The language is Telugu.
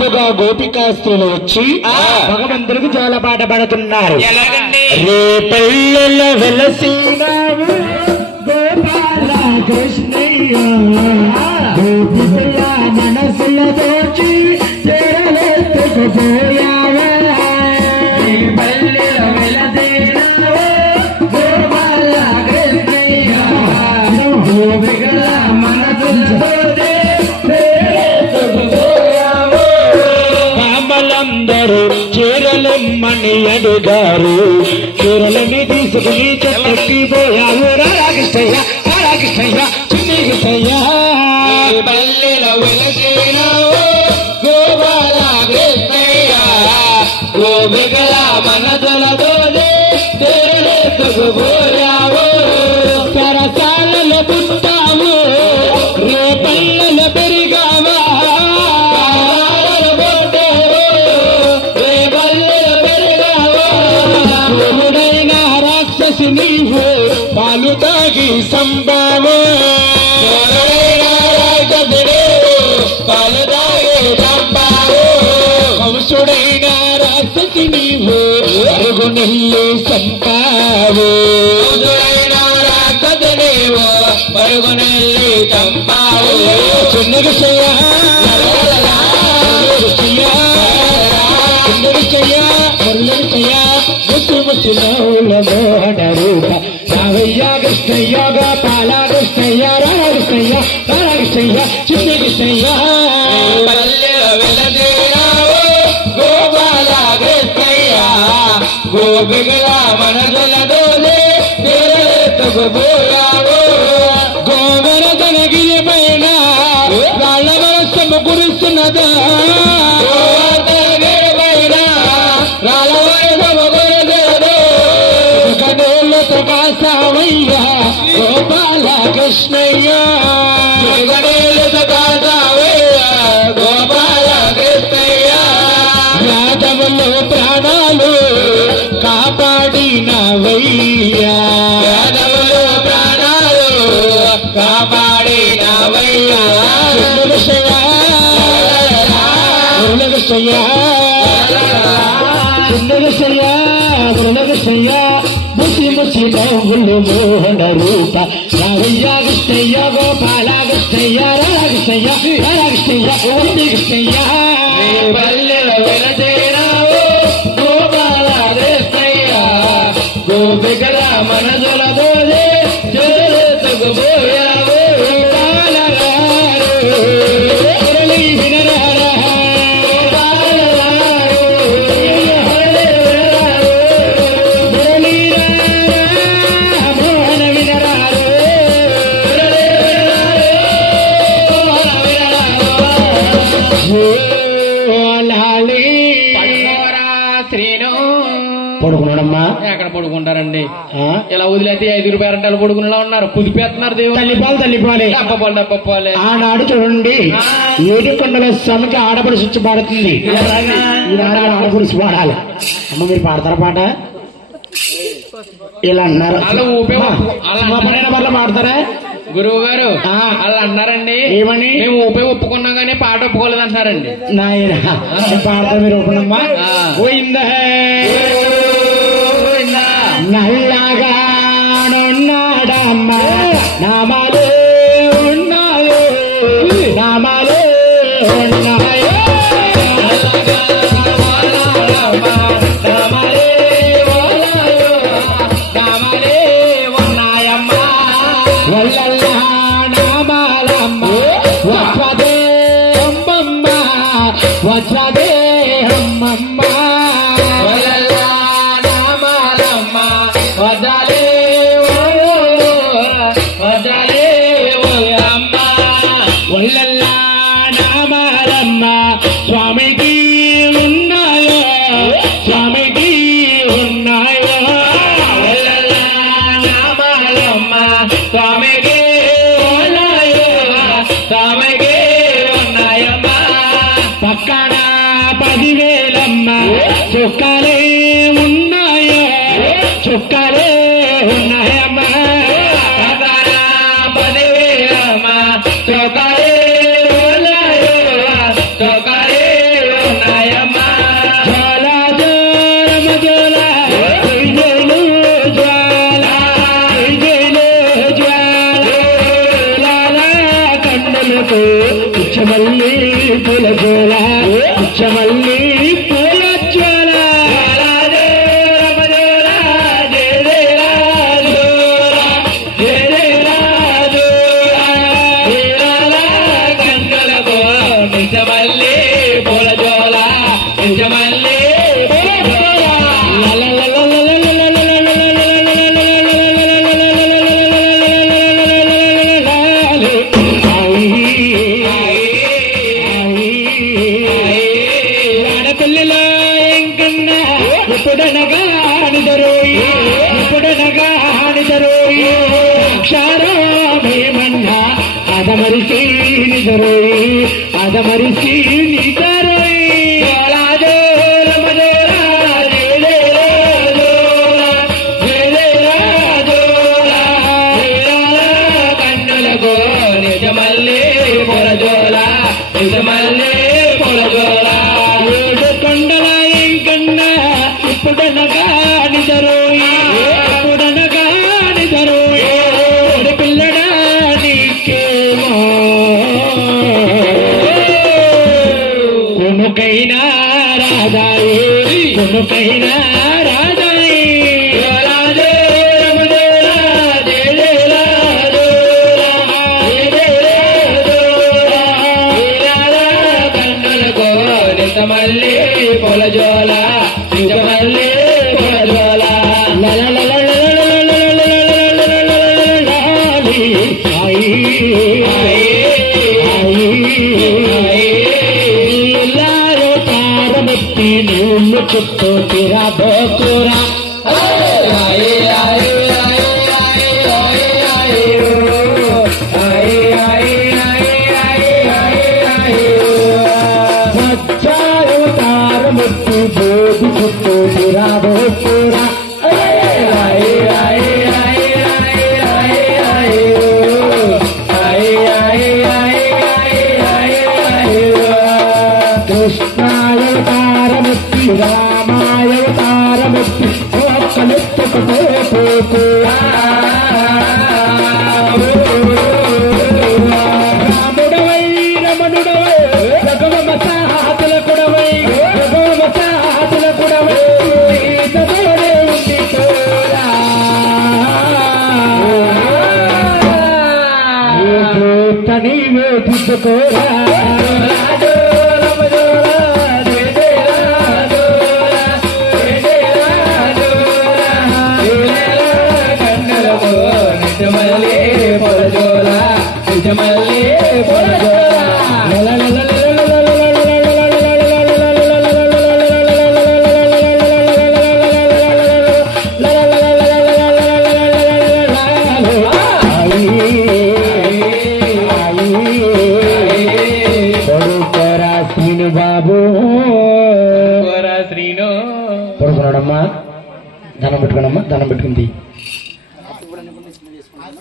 ముందుగా గోపికాస్తులు వచ్చి భగవంతుడికి జోలపాట పడుతున్నారు. రేపల్లెల వెలసినావు గోపాల కృష్ణయ్య గోపికల మనసుల దోచి చేరలేకపోయావా. రేపల్లెల వెలసినావు గోపాల కృష్ణయ్య గోపికల మనసుల దోచి అందరూ చీరలమ్మని అడుగారు. చీరలని తీసుకుని చెట్టెక్కిపోయావు. రారాకృష్ణయ్య రారాకృష్ణయ్య చిన్ని కృష్ణయ్య పల్లెలో వెలసినావు గోపాల కృష్ణయ్య గోపికల మనసులతో చీరలెత్తుకుపోయావు. సరసాలలో పుట్టావు రేపల్లెల పెరిగావా. నీవు పాలు తాగి సంభావో పాలు తాగి సంభావో హంసుడైన రాక్షసి నీవు అరుగు నెల్లి సంపావో రాక్షసి నీవు అరుగు నెల్లి సంపావో చిన్నది చెయ్యా మోహన రూప రావయ్య కృష్ణయ్య గోపాల కృష్ణయ్య రాకృష్ణయ్య రాకృష్ణయ్య చిన్ని కృష్ణయ్య గోపాల కృష్ణయ్య గోపికల మనసులతో తీరలేకపోయావు. గోవర తనగిరి పైన రాళ్ళ వర్షము కురుస్తున్నదా. కాసావయ్యా గోపాల కృష్ణయ్య కాసావయ్యా గోపాల కృష్ణయ్య యాదవులు ప్రాణాలు కాపాడినవయ్యా. యాదవులు ప్రాణాలు కాపాడినవయ్యా. ముసి ముసి నవ్వులు మోహన రూప రావయ్య కృష్ణయ్య గోపాల కృష్ణయ్య రాకృష్ణయ్య రాకృష్ణయ్య ఓటి కృష్ణయ్య పల్లెల వెలసేనావు గోపాల కృష్ణయ్య గోపికల మనసులతో చేతుకుపోయావు. మురళీ వినరారా పడుకున్నాడమ్మా. ఎక్కడ పడుకుంటారండి ఇలా వదిలేతే 5 రూపాయలు పడుకునేలా ఉన్నారు. కుదిపేస్తున్నారు దేవుడు. తల్లిపాలు తల్లిపాలి డబ్బపాలు డబ్బపాలి. ఆనాడు చూడండి ఏడుకొండల స్వామికి ఆడపడి స్విచ్ పాడుతుంది. ఈనాడు ఆడపడి పాడాలి. అమ్మ మీరు పాడతారా పాట? ఇలా అన్నారు. పర్ల పాడతారా గురువు గారు? అలా అన్నారండి. ఏమని? మేము ఒప్పుకున్నాం కానీ పాట ఒప్పుకోలేదు అంటారండి. నాయన పాడతారు మీరు ఒప్పునమ్మా. నల్లగా ఉన్నాడమ్మా నామాలే ఉన్నాయో నామాలే ఉన్నాయో నామాలే ఉన్నాయమ్మా వల్లల్లా నామాలమ్మ వజ్రదే అమ్మమ్మ వజ్రదే అమ్మమ్మ వల్లల్లా నామాలమ్మ స్వామికి ఉన్నాయో స్వామికి ఉన్నాయో వల్లల్లా నామాలమ్మ స్వామికి ఉన్నాయో స్వామికి ఉన్నాయమ్మ. పక్కన 10,000 చుక్కలే ఉన్నాయో చుక్కలే ఉన్నాయమ్మా. పక్కన 10,000 చుక్కలే ఉన్నాయో చుక్కలే పూల జోల ముచ్చమల్లి పూల జోల అదమరిసి నిజరోయి కన్నులకు నిజమల్లే పొలజోల నిజమల్లే పొలజోల ఏడు కొండల ఎంకన్నా ఇప్పుడనగా నిజరోయి ఇప్పుడనగా నిజరోయి పిల్లడా నీకేమో కొనుకైనా రాజాయి కొనుకైనా రాజాయి నిజమల్లే పొలజోల నిజమల్లే పొలజోల నీళ్ళు చుట్టూ తిరబోతురా తారముట్టి బోధి చుట్టూ తిరబోతురా కృష్ణాయవతారముక్తి రామాయవతారముక్తి ఒక్కలెత్తుకుతో పోకు రాముడవై రమణుడవై రఘువమ సాహతులకుడవై రఘువమ సాహతులకుడవై సీతతోనే ఉంది తోరా నీవే దిద్దుకోరా నిజమల్లే పొలజోల నిజమల్లే పొలజోల శ్రీను బాబు శ్రీను పడుకున్నాడమ్మా దండం పెట్టుకున్నమ్మా దండం పెట్టుకుంది